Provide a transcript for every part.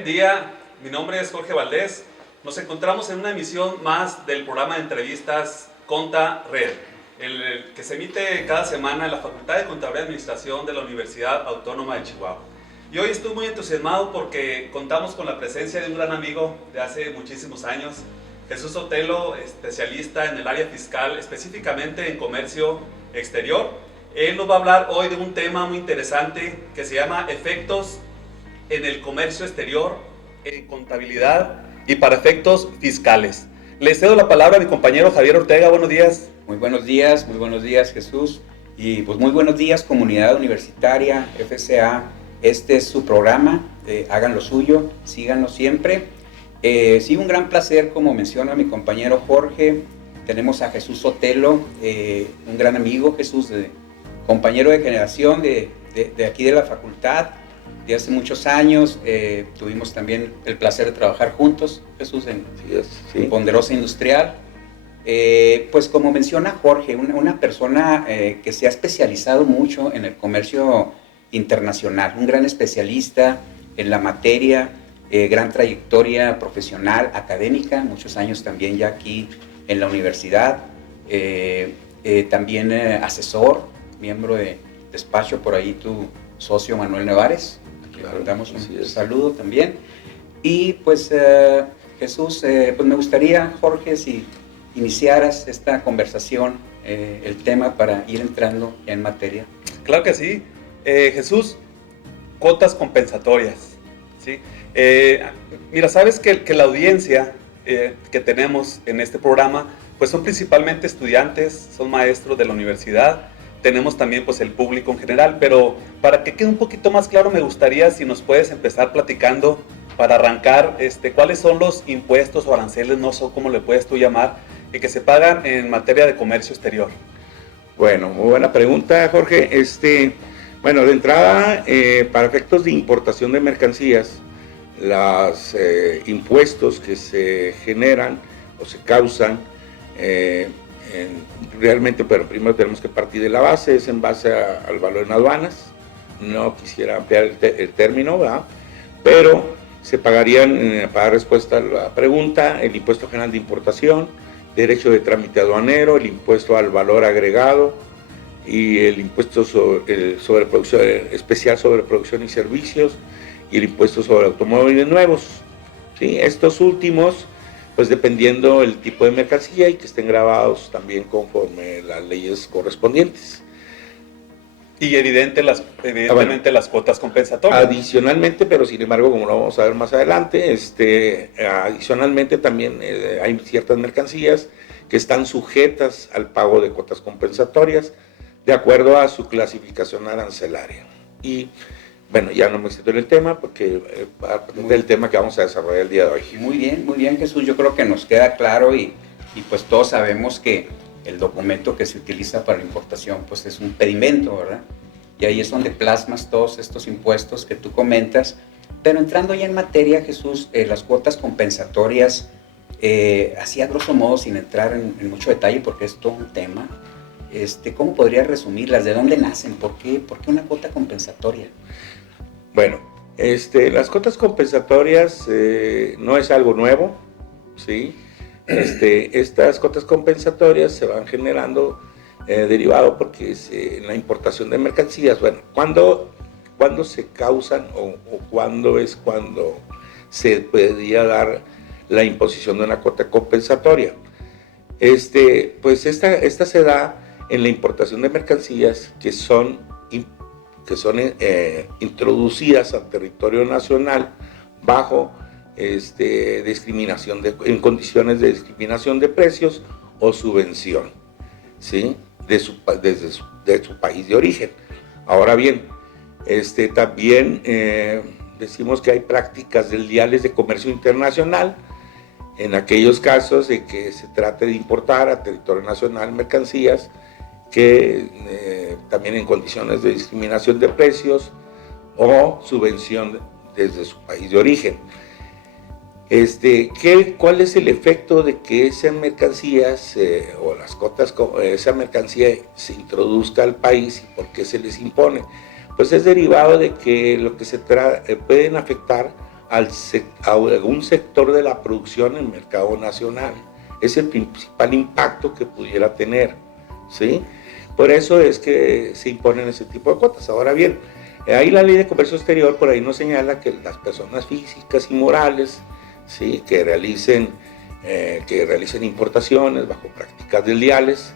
Buen día, mi nombre es Jorge Valdés. Nos encontramos en una emisión más del programa de entrevistas Conta Red, el que se emite cada semana en la Facultad de Contaduría y Administración de la Universidad Autónoma de Chihuahua. Y hoy estoy muy entusiasmado porque contamos con la presencia de un gran amigo de hace muchísimos años, Jesús Sotelo, especialista en el área fiscal, específicamente en comercio exterior. Él nos va a hablar hoy de un tema muy interesante que se llama efectos en el comercio exterior, en contabilidad y para efectos fiscales. Le cedo la palabra a mi compañero Javier Ortega. Buenos días. Muy buenos días Jesús. Y pues muy buenos días comunidad universitaria, FCA. Este es su programa, hagan lo suyo, síganlo siempre. Sí, un gran placer, como menciona mi compañero Jorge. Tenemos a Jesús Sotelo, un gran amigo, Jesús, compañero de generación de aquí de la facultad, de hace muchos años. Tuvimos también el placer de trabajar juntos, Jesús, en Ponderosa Industrial. Pues como menciona Jorge, una persona que se ha especializado mucho en el comercio internacional, un gran especialista en la materia, gran trayectoria profesional, académica, muchos años también ya aquí en la universidad, también asesor, miembro de despacho, por ahí tu socio Manuel Nevares, le damos un saludo también. Y pues Jesús, pues me gustaría, Jorge, si iniciaras esta conversación, el tema para ir entrando en materia. Claro que sí. Jesús, cuotas compensatorias, ¿sí? Mira, sabes que la audiencia que tenemos en este programa pues son principalmente estudiantes, son maestros de la universidad. Tenemos también pues el público en general, pero para que quede un poquito más claro me gustaría si nos puedes empezar platicando para arrancar cuáles son los impuestos o aranceles, no sé cómo le puedes tú llamar, que se pagan en materia de comercio exterior. Bueno, muy buena pregunta, Jorge. Bueno, de entrada, para efectos de importación de mercancías, los impuestos que se generan o se causan, realmente, pero primero tenemos que partir de la base, es en base al valor en aduanas. No quisiera ampliar el término, ¿verdad? Pero se pagarían, para dar respuesta a la pregunta, el impuesto general de importación, derecho de trámite aduanero, el impuesto al valor agregado y el impuesto sobre producción, especial sobre producción y servicios, y el impuesto sobre automóviles nuevos, ¿sí? Estos últimos, pues dependiendo el tipo de mercancía y que estén grabados también conforme las leyes correspondientes. Y evidentemente las cuotas compensatorias. Adicionalmente, pero sin embargo, como lo vamos a ver más adelante, adicionalmente también hay ciertas mercancías que están sujetas al pago de cuotas compensatorias de acuerdo a su clasificación arancelaria. Y bueno, ya no me extiendo en el tema porque es el tema que vamos a desarrollar el día de hoy. Muy bien Jesús, yo creo que nos queda claro y pues todos sabemos que el documento que se utiliza para la importación pues es un pedimento, ¿verdad? Y ahí es donde plasmas todos estos impuestos que tú comentas. Pero entrando ya en materia, Jesús, las cuotas compensatorias, así a grosso modo, sin entrar en mucho detalle porque es todo un tema, ¿cómo podrías resumirlas? ¿De dónde nacen? ¿Por qué una cuota compensatoria? Bueno, las cuotas compensatorias no es algo nuevo, ¿sí? Estas cuotas compensatorias se van generando derivado porque en la importación de mercancías, bueno, ¿cuándo se causan o cuándo es cuando se podría dar la imposición de una cuota compensatoria? Pues esta se da en la importación de mercancías que son introducidas al territorio nacional bajo en condiciones de discriminación de precios o subvención, ¿sí? de su país de origen. Ahora bien, también decimos que hay prácticas desleales de comercio internacional en aquellos casos de que se trate de importar a territorio nacional mercancías que también en condiciones de discriminación de precios o subvención desde su país de origen. ¿Cuál es el efecto de que esas mercancías o las cotas, esa mercancía se introduzca al país y por qué se les impone? Pues es derivado de que lo que pueden afectar a algún sector de la producción en el mercado nacional. Es el principal impacto que pudiera tener, ¿sí? Por eso es que se imponen ese tipo de cuotas. Ahora bien, ahí la Ley de Comercio Exterior por ahí nos señala que las personas físicas y morales, ¿sí?, que realicen importaciones bajo prácticas desleales,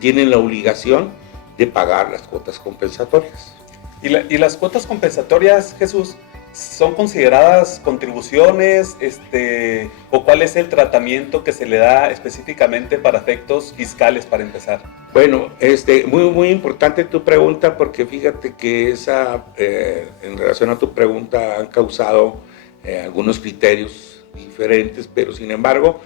tienen la obligación de pagar las cuotas compensatorias. ¿Y las cuotas compensatorias, Jesús, son consideradas contribuciones, o cuál es el tratamiento que se le da específicamente para efectos fiscales, para empezar? Bueno, muy importante tu pregunta, porque fíjate que en relación a tu pregunta han causado algunos criterios diferentes, pero sin embargo,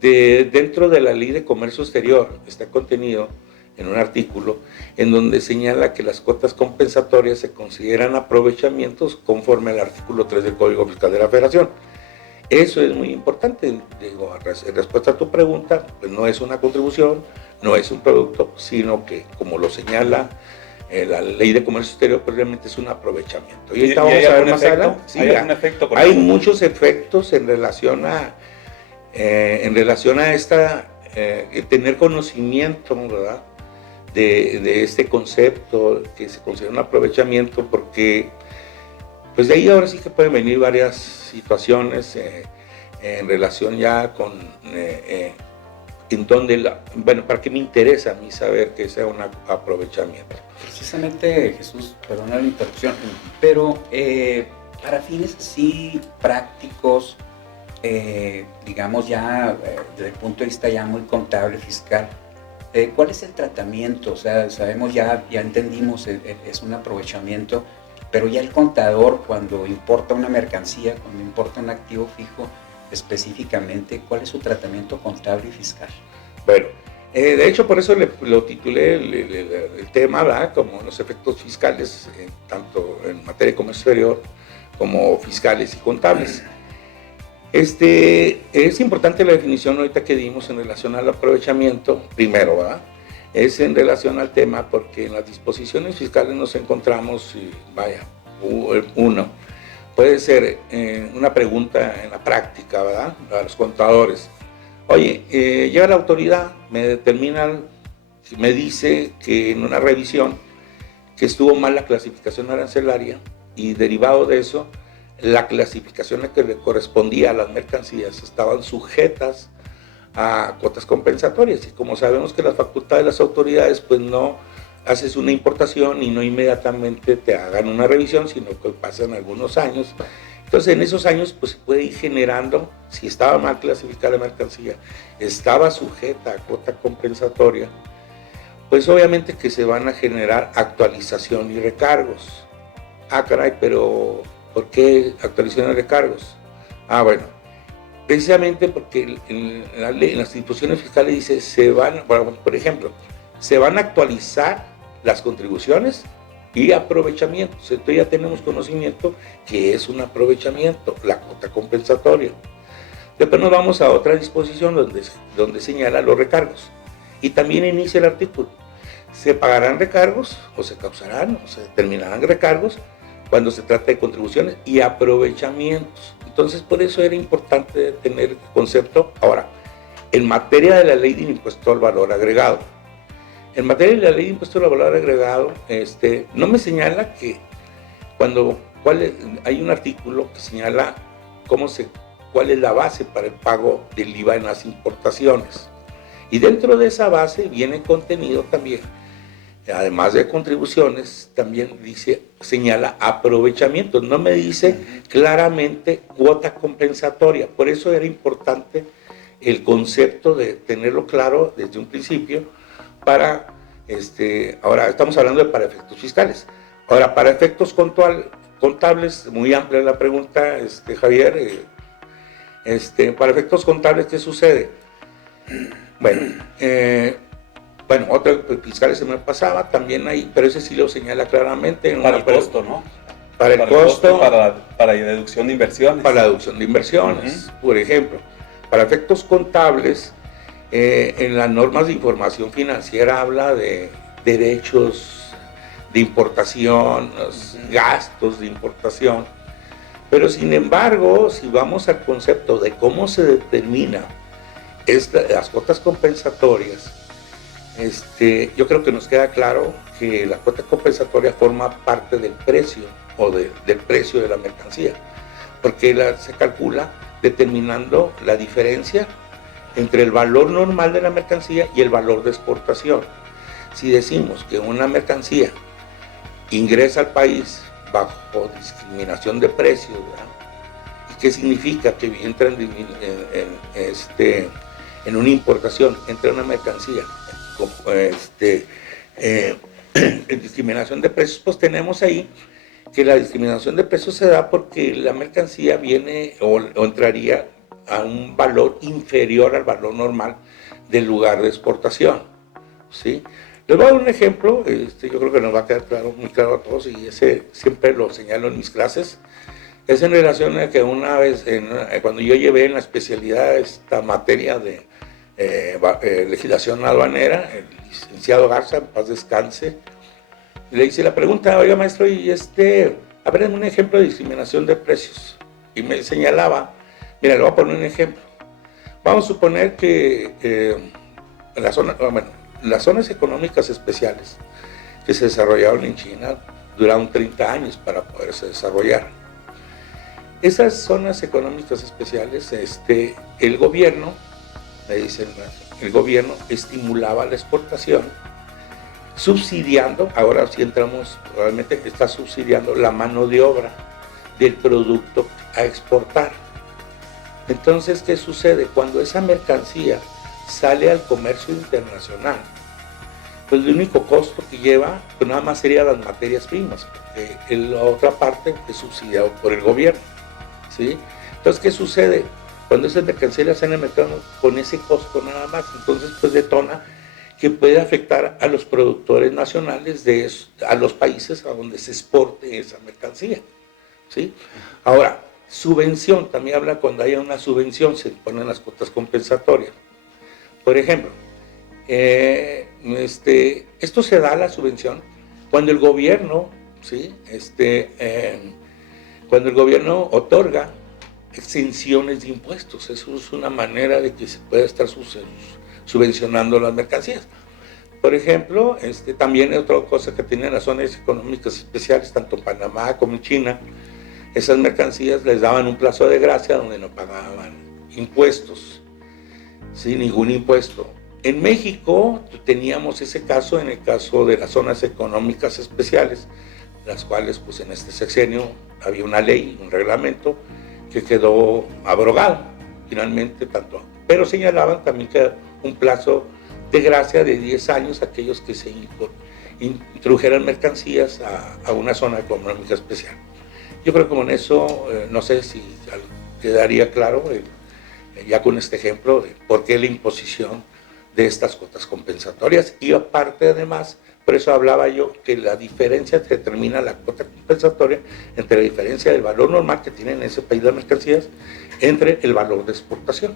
dentro de la Ley de Comercio Exterior está contenido en un artículo en donde señala que las cuotas compensatorias se consideran aprovechamientos conforme al artículo 3 del Código Fiscal de la Federación. Eso es muy importante. Digo, en respuesta a tu pregunta, pues no es una contribución, no es un producto, sino que, como lo señala la Ley de Comercio Exterior, pues realmente es un aprovechamiento. Y ahorita vamos a ver más adelante. Sí, hay muchos efectos en relación a tener conocimiento, ¿verdad?, de este concepto que se considera un aprovechamiento, porque pues de ahí ahora sí que pueden venir varias situaciones en relación ya con en donde ¿para qué me interesa a mí saber que sea un aprovechamiento? Precisamente, Jesús, perdona la interrupción, pero para fines así prácticos, digamos ya desde el punto de vista ya muy contable, fiscal, ¿cuál es el tratamiento? O sea, sabemos ya entendimos, es un aprovechamiento, pero ya el contador, cuando importa una mercancía, cuando importa un activo fijo, específicamente, ¿cuál es su tratamiento contable y fiscal? Bueno, de hecho por eso lo titulé el tema, ¿verdad?, como los efectos fiscales, tanto en materia de comercio exterior como fiscales y contables. Es importante la definición ahorita que dimos en relación al aprovechamiento, primero, ¿verdad?, es en relación al tema porque en las disposiciones fiscales nos encontramos, uno, puede ser una pregunta en la práctica, ¿verdad?, a los contadores. Oye, llega la autoridad, me dice que en una revisión que estuvo mal la clasificación arancelaria y derivado de eso, la clasificación que le correspondía a las mercancías estaban sujetas a cuotas compensatorias, y como sabemos que las facultades de las autoridades, pues no haces una importación y no inmediatamente te hagan una revisión, sino que pasan algunos años. Entonces en esos años pues se puede ir generando, si estaba mal clasificada la mercancía, estaba sujeta a cuota compensatoria, pues obviamente que se van a generar actualización y recargos. Ah, caray, pero ¿por qué actualización y recargos? Bueno, precisamente porque en las disposiciones fiscales dice, por ejemplo, se van a actualizar las contribuciones y aprovechamientos. Entonces ya tenemos conocimiento que es un aprovechamiento, la cuota compensatoria. Después nos vamos a otra disposición donde señala los recargos. Y también inicia el artículo. Se pagarán recargos, o se causarán, o se determinarán recargos cuando se trata de contribuciones y aprovechamientos. Entonces, por eso era importante tener el concepto. Ahora, en materia de la Ley de Impuesto al Valor Agregado, no me señala que hay un artículo que señala cuál es la base para el pago del IVA en las importaciones. Y dentro de esa base viene contenido también, además de contribuciones, también señala aprovechamientos. No me dice claramente cuota compensatoria. Por eso era importante el concepto de tenerlo claro desde un principio ahora estamos hablando de para efectos fiscales. Ahora, para efectos contables, muy amplia la pregunta, Javier, para efectos contables, ¿qué sucede? Bueno, otros fiscales se me pasaba, también hay, pero ese sí lo señala claramente. Para el costo, ¿no? Para el costo. Para deducción de inversiones. Para la deducción de inversiones, por ejemplo. Para efectos contables, en las normas de información financiera habla de derechos de importación, los gastos de importación. Pero sin embargo, si vamos al concepto de cómo se determina las cuotas compensatorias, yo creo que nos queda claro que la cuota compensatoria forma parte del precio o del precio de la mercancía, porque se calcula determinando la diferencia entre el valor normal de la mercancía y el valor de exportación. Si decimos que una mercancía ingresa al país bajo discriminación de precios, ¿verdad? ¿Y qué significa? Que entra en una importación, entra una mercancía en discriminación de precios, pues tenemos ahí que la discriminación de precios se da porque la mercancía viene o entraría a un valor inferior al valor normal del lugar de exportación, ¿sí? Les voy a dar un ejemplo, yo creo que nos va a quedar claro, muy claro a todos, y ese siempre lo señalo en mis clases. Es en relación a que una vez, cuando yo llevé en la especialidad esta materia de legislación aduanera, el licenciado Garza, en paz descanse, le hice la pregunta: oiga maestro, y a ver, un ejemplo de discriminación de precios. Y me señalaba, mira, le voy a poner un ejemplo. Vamos a suponer que las zonas económicas especiales que se desarrollaron en China duraron 30 años para poderse desarrollar. Esas zonas económicas especiales, el gobierno, me dicen, el gobierno estimulaba la exportación, subsidiando, ahora sí entramos, probablemente está subsidiando la mano de obra del producto a exportar. Entonces, ¿qué sucede? Cuando esa mercancía sale al comercio internacional, pues el único costo que lleva, pues nada más sería las materias primas, porque la otra parte es subsidiado por el gobierno, ¿sí? Entonces, ¿qué sucede? Cuando esas mercancías salen al mercado con ese costo nada más, entonces pues detona que puede afectar a los productores nacionales a los países a donde se exporte esa mercancía, ¿sí? Ahora, subvención, también habla cuando haya una subvención, se ponen las cuotas compensatorias. Por ejemplo, esto se da la subvención cuando el gobierno, ¿sí? Cuando el gobierno otorga exenciones de impuestos. Eso es una manera de que se pueda estar subvencionando las mercancías. Por ejemplo, también otra cosa que tienen las zonas económicas especiales, tanto en Panamá como en China, esas mercancías les daban un plazo de gracia donde no pagaban impuestos, sin ningún impuesto. En México teníamos ese caso, en el caso de las zonas económicas especiales, las cuales pues en este sexenio había una ley, un reglamento que quedó abrogado finalmente, pero señalaban también que un plazo de gracia de 10 años a aquellos que se introdujeran mercancías a una zona económica especial. Yo creo que con eso, no sé si quedaría claro, ya con este ejemplo, de por qué la imposición de estas cuotas compensatorias. Y aparte, además, por eso hablaba yo que la diferencia que determina la cuota compensatoria entre la diferencia del valor normal que tiene en ese país las mercancías entre el valor de exportación,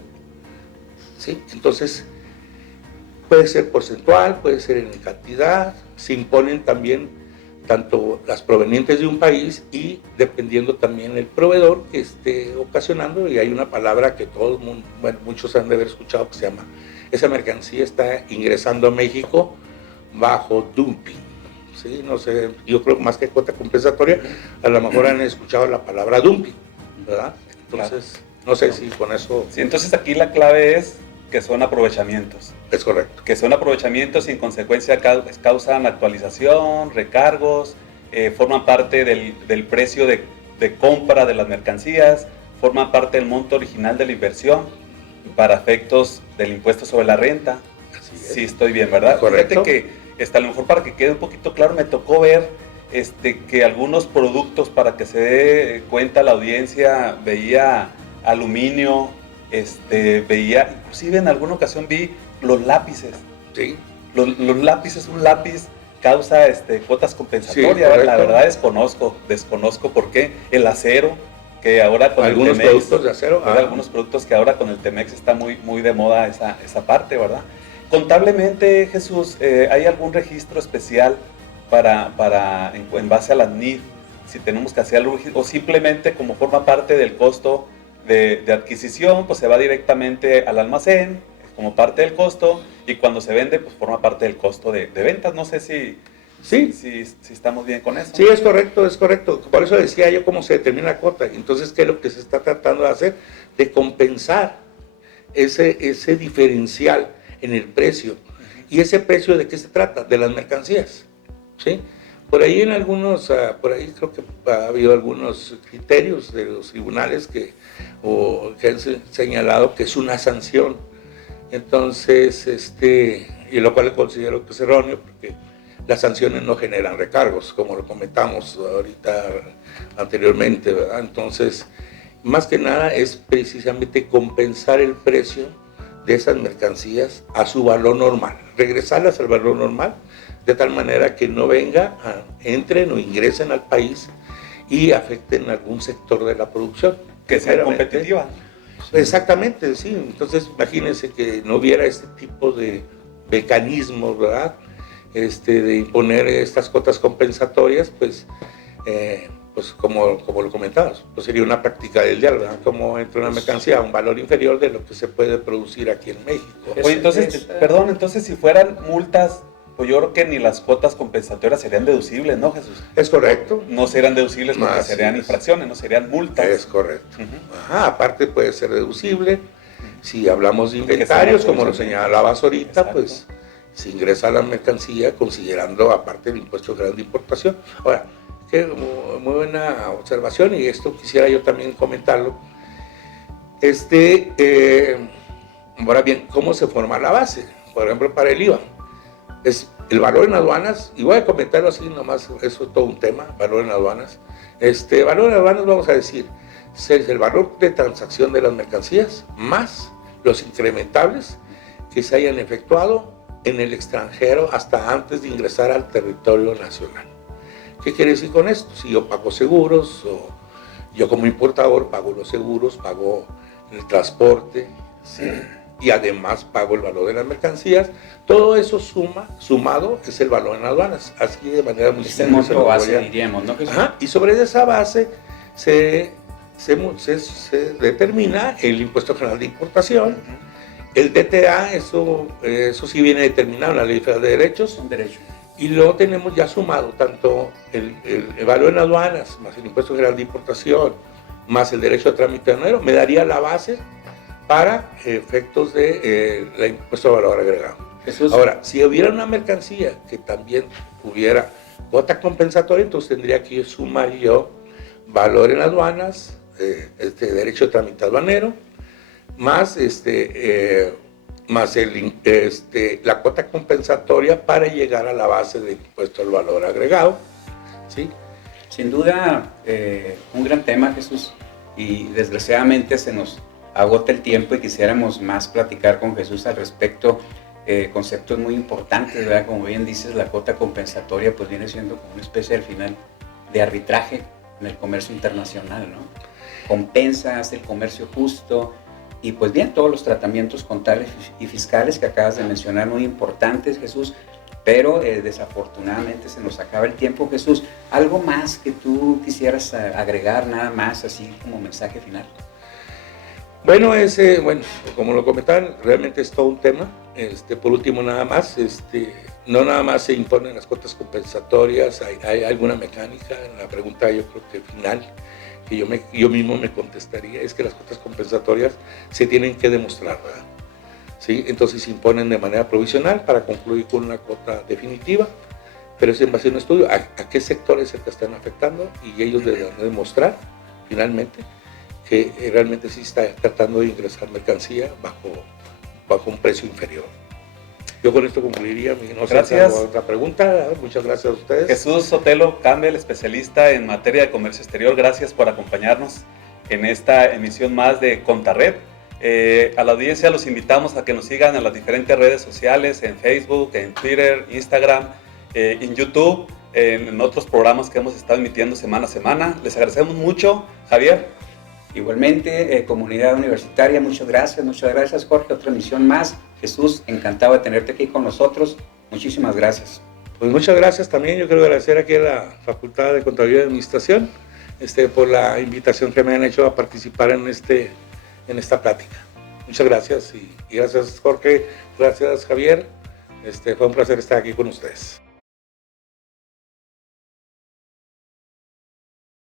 ¿sí? Entonces, puede ser porcentual, puede ser en cantidad, se imponen también tanto las provenientes de un país y dependiendo también el proveedor que esté ocasionando, y hay una palabra que todos, bueno, muchos han de haber escuchado que se llama, esa mercancía está ingresando a México bajo dumping, ¿sí? No sé, yo creo que más que cuota compensatoria, a lo mejor han escuchado la palabra dumping, ¿verdad? Entonces, no sé si con eso... Sí, entonces aquí la clave es que son aprovechamientos. Es correcto. Que son aprovechamientos y en consecuencia causan actualización, recargos, forman parte del precio de compra de las mercancías, forman parte del monto original de la inversión para efectos del impuesto sobre la renta. Así es. Sí, estoy bien, ¿verdad? Correcto. Fíjate que a lo mejor para que quede un poquito claro, me tocó ver que algunos productos, para que se dé cuenta la audiencia, veía aluminio, veía, inclusive en alguna ocasión vi los lápices. Sí. Los lápices, un lápiz causa cuotas compensatorias. Sí, la verdad desconozco por qué. El acero, que ahora con algunos el Temex, productos de acero. algunos productos que ahora con el Temex está muy, muy de moda esa parte, ¿verdad? Contablemente, Jesús, ¿hay algún registro especial en base a las NIF si tenemos que hacer algo o simplemente como forma parte del costo de adquisición, pues se va directamente al almacén como parte del costo y cuando se vende, pues forma parte del costo de ventas. No sé si estamos bien con eso. Sí, es correcto, es correcto. Por eso decía yo cómo se determina la cuota. Entonces, ¿qué es lo que se está tratando de hacer? De compensar ese diferencial en el precio. ¿Y ese precio de qué se trata? De las mercancías. ¿Sí? Por ahí por ahí creo que ha habido algunos criterios de los tribunales que han señalado que es una sanción. Entonces, y lo cual considero que es erróneo porque las sanciones no generan recargos, como lo comentamos ahorita anteriormente, ¿verdad? Entonces, más que nada es precisamente compensar el precio de esas mercancías a su valor normal, regresarlas al valor normal, de tal manera que no entren o ingresen al país y afecten algún sector de la producción. Que sea competitiva. Exactamente, sí. Entonces, imagínense que no hubiera este tipo de mecanismos, ¿verdad? De imponer estas cuotas compensatorias, pues como lo comentabas, pues sería una práctica del diablo, ¿verdad? Como entra una mercancía a un valor inferior de lo que se puede producir aquí en México. Oye, entonces si fueran multas, pues yo creo que ni las cuotas compensatorias serían deducibles, ¿no, Jesús? Es correcto. No serían deducibles porque serían infracciones, no serían multas. Es correcto. Ajá, aparte puede ser deducible. Si hablamos de inventarios, como lo señalabas ahorita, exacto, pues se ingresa la mercancía considerando aparte el impuesto general de importación. Ahora, muy buena observación y esto quisiera yo también comentarlo. Ahora bien, ¿cómo se forma la base? Por ejemplo, para el IVA. Es el valor en aduanas, y voy a comentarlo así nomás, eso es todo un tema, valor en aduanas. Valor en aduanas vamos a decir, es el valor de transacción de las mercancías más los incrementables que se hayan efectuado en el extranjero hasta antes de ingresar al territorio nacional. ¿Qué quiere decir con esto? Si yo pago seguros, o yo como importador pago los seguros, pago el transporte, ¿sí? Y además pago el valor de las mercancías, todo eso sumado es el valor en aduanas, así de manera muy simple. Es el monto base, diríamos, ¿no? Ajá, y sobre esa base se determina el impuesto general de importación, el DTA, eso sí viene determinado en la Ley Federal de Derechos. Un derecho. Y luego tenemos ya sumado tanto el valor en aduanas, más el impuesto general de importación, más el derecho de trámite aduanero, me daría la base para efectos de el impuesto de valor agregado. Ahora, si hubiera una mercancía que también hubiera cuota compensatoria, entonces tendría que sumar yo valor en aduanas, derecho de trámite aduanero, más la cuota compensatoria para llegar a la base del impuesto al valor agregado, ¿sí? Sin duda, un gran tema, Jesús, y desgraciadamente se nos agota el tiempo y quisiéramos más platicar con Jesús al respecto. Conceptos muy importantes, ¿verdad? Como bien dices, la cuota compensatoria pues viene siendo como una especie al final de arbitraje en el comercio internacional, ¿no? Compensa, hace el comercio justo y pues bien, todos los tratamientos contables y fiscales que acabas de mencionar muy importantes, Jesús, pero desafortunadamente se nos acaba el tiempo, Jesús. ¿Algo más que tú quisieras agregar, nada más así como mensaje final? Bueno, como lo comentaban, realmente es todo un tema. Por último, nada más, no nada más se imponen las cuotas compensatorias, hay alguna mecánica. La pregunta yo creo que final, que yo mismo me contestaría, es que las cuotas compensatorias se tienen que demostrar, ¿verdad? ¿Sí? Entonces se imponen de manera provisional para concluir con una cuota definitiva, pero es en base a un estudio a qué sectores se están afectando y ellos deben demostrar finalmente que realmente sí está tratando de ingresar mercancía bajo un precio inferior. Yo con esto concluiría. No sé si hago otra pregunta. Muchas gracias a ustedes. Jesús Sotelo Campbell, especialista en materia de comercio exterior, gracias por acompañarnos en esta emisión más de Contarred. A la audiencia los invitamos a que nos sigan en las diferentes redes sociales, en Facebook, en Twitter, Instagram, en YouTube, en otros programas que hemos estado emitiendo semana a semana. Les agradecemos mucho. Javier. Igualmente, comunidad universitaria, muchas gracias Jorge, otra emisión más. Jesús, encantado de tenerte aquí con nosotros, muchísimas gracias. Pues muchas gracias también. Yo quiero agradecer aquí a la Facultad de Contaduría y Administración por la invitación que me han hecho a participar en esta plática. Muchas gracias y gracias Jorge, gracias Javier. Fue un placer estar aquí con ustedes.